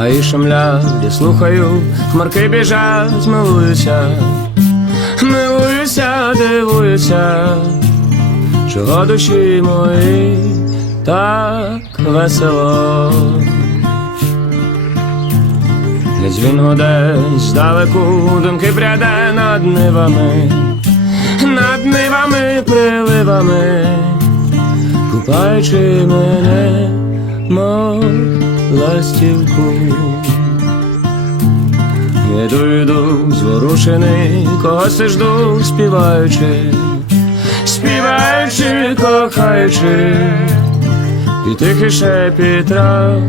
Гаї шумлять, слухаю, хмарки біжать, милуюся, милуюся, дивуюся, чого душі мої так весело. Десь він гуде здалеку, думки пряде над нивами, над нивами, приливами, купаючи мене, мов ластівку. Іду, йду, зворушений, когось жду, співаючи, співаючи, кохаючи, і тихий шепіт трав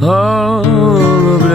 голублячий.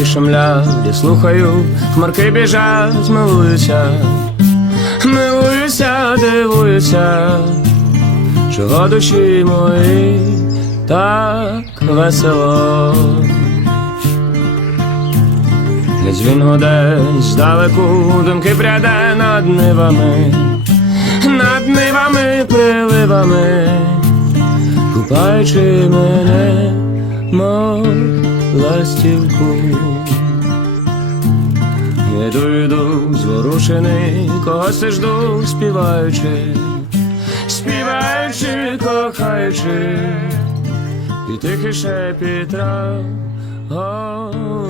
Гаї шумлять, я слухаю, хмарки біжать, милуюся, милуюся, дивуюся, чого душі мої так весело. Десь він гуде здалеку, думки пряде над нивами, над нивами, приливами, купаючи мене, мов ластівку. я йду, зворушений, когось жду, співаючи, співаючи, кохаючи, і тихий шепіт трав голублячий.